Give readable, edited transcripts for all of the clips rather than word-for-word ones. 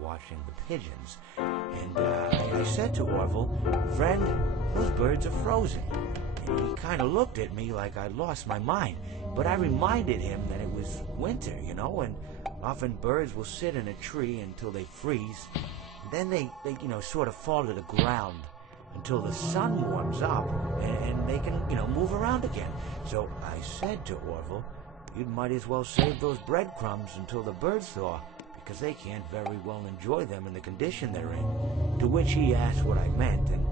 watching the pigeons. And I said to Orville, "Friend, those birds are frozen." And he kind of looked at me like I'd lost my mind. But I reminded him that it was winter, and often birds will sit in a tree until they freeze. Then they sort of fall to the ground until the sun warms up and they can, move around again. So I said to Orville, "You might as well save those breadcrumbs until the birds thaw, because they can't very well enjoy them in the condition they're in." To which he asked what I meant, and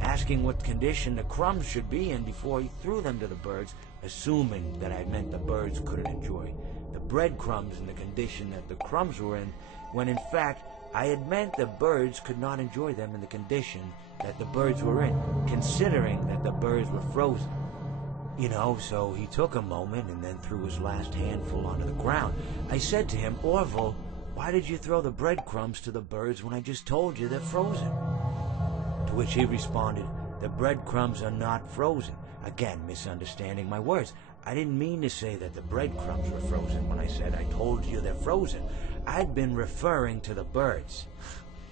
asking what condition the crumbs should be in before he threw them to the birds, assuming that I meant the birds couldn't enjoy the breadcrumbs in the condition that the crumbs were in, when in fact I had meant the birds could not enjoy them in the condition that the birds were in, considering that the birds were frozen. So he took a moment and then threw his last handful onto the ground. I said to him, "Orville, why did you throw the breadcrumbs to the birds when I just told you they're frozen?" To which he responded, "The breadcrumbs are not frozen." Again, misunderstanding my words. I didn't mean to say that the breadcrumbs were frozen when I said I told you they're frozen. I'd been referring to the birds.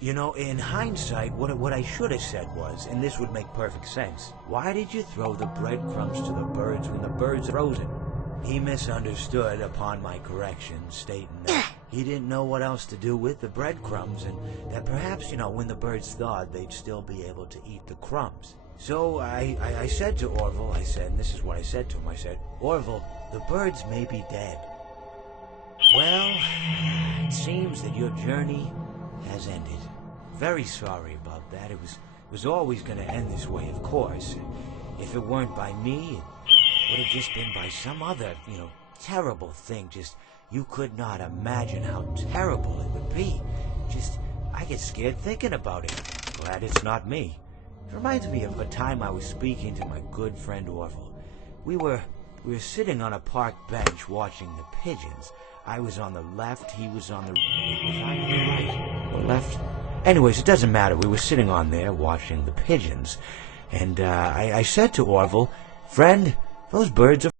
In hindsight, what I should have said was, and this would make perfect sense, "Why did you throw the breadcrumbs to the birds when the birds are frozen?" He misunderstood upon my correction, stating that he didn't know what else to do with the breadcrumbs, and that perhaps, when the birds thawed, they'd still be able to eat the crumbs. So I said to Orville, and this is what I said to him, I said, "Orville, the birds may be dead. Well, it seems that your journey has ended. Very sorry about that. It was always going to end this way, of course. If it weren't by me, it would have just been by some other, terrible thing. Just, you could not imagine how terrible it would be. Just, I get scared thinking about it. Glad it's not me." It reminds me of a time I was speaking to my good friend Orville. We were sitting on a park bench watching the pigeons. I was on the left, he was on the right. Or left? Anyways, it doesn't matter. We were sitting on there watching the pigeons. And I said to Orville, "Friend, those birds are